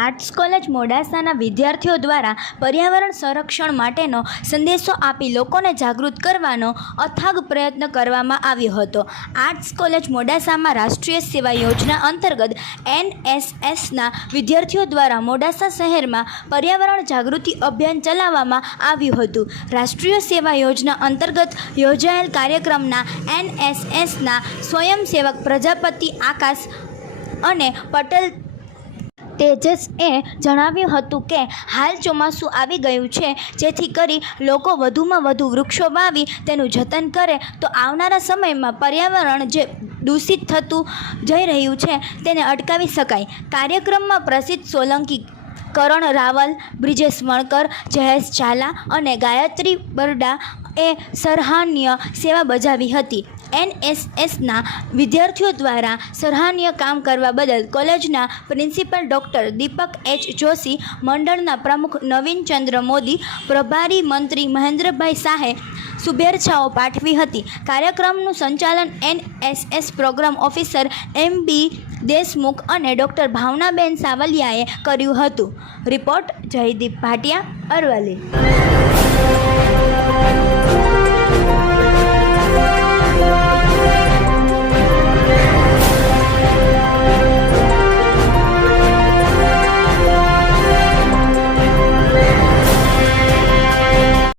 Arts college મોડાસાના વિદ્યાર્થીઓ દ્વારા પર્યાવરણ સંરક્ષણ માટેનો સંદેશો આપી લોકોને જાગૃત કરવાનો અથાગ પ્રયત્ન કરવામાં આવ્યો હતો. આર્ટ્સ કોલેજ મોડાસામાં રાષ્ટ્રીય સેવા યોજના અંતર્ગત એનએસએસના વિદ્યાર્થીઓ દ્વારા મોડાસા શહેરમાં પર્યાવરણ જાગૃતિ અભિયાન ચલાવવામાં આવ્યું હતું. રાષ્ટ્રીય સેવા યોજના અંતર્ગત યોજાયેલ કાર્યક્રમના એનએસએસના સ્વયંસેવક પ્રજાપતિ આકાશ અને પટેલ તેજસએ જણાવ્યું હતું કે હાલ ચોમાસું આવી ગયું છે, જેથી કરી લોકો વધુમાં વધુ વૃક્ષો વાવી તેનું જતન કરે. તો આવનારા સમયમાં પર્યાવરણ જે દૂષિત થતું જઈ રહ્યું છે, તેને અટકાવી શકાય. કાર્યક્રમમાં પ્રસિદ્ધ સોલંકી કરણ રાવલ, બ્રિજેશ વણકર, જયેશ ઝાલા અને ગાયત્રી બરડા એ સરાહનીય સેવા બજાવી હતી. એનએસએસના વિદ્યાર્થીઓ દ્વારા સરાહનીય કામ કરવા બદલ કોલેજના principal doctor Deepak H Joshi, મંડળના પ્રમુખ નવીન ચંદ્ર મોદી, પ્રભારી મંત્રી મહેન્દ્રભાઈ શાહે શુભેચ્છાઓ પાઠવી હતી. કાર્યક્રમનું સંચાલન NSS program officer M B Deshmukh અને ડૉક્ટર ભાવનાબેન સાવલિયાએ કર્યું હતું. રિપોર્ટ જયદીપ ભાટિયા અરવલ્લી.